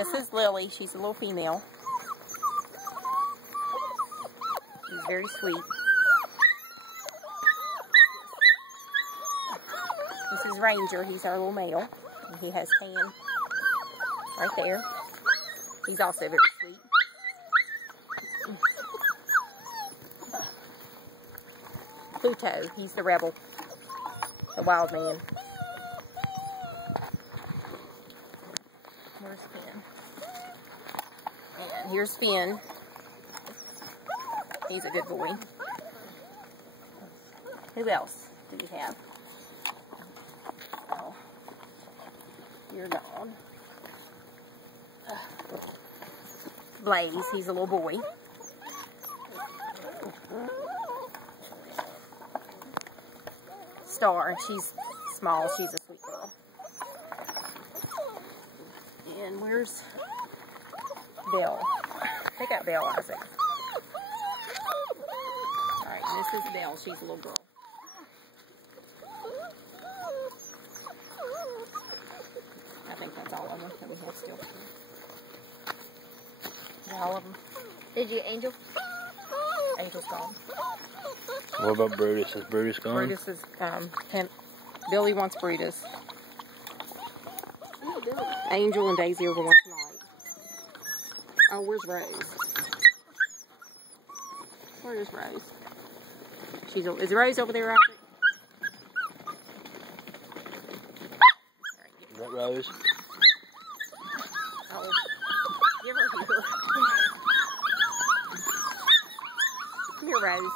This is Lily. She's a little female. She's very sweet. This is Ranger. He's our little male. And he has tan right there. He's also very sweet. Pluto. He's the rebel. The wild man. Here's Finn. And here's Finn. He's a good boy. Who else do we have? Oh, your dog. Blaze, he's a little boy. Star, she's small, she's a sweet girl. And where's Belle? Pick up Belle, Isaac. Alright, this is Belle, she's a little girl. I think that's all of them that we have still. Is that all of them? Did you get Angel? Angel's gone. What about Brutus? Is Brutus gone? Brutus is, Billy wants Brutus. Angel and Daisy are going tonight. Oh, where's Rose? Where is Rose? Is Rose over there, Isaac? Is that Rose? Oh, give her here. Come here, Rose.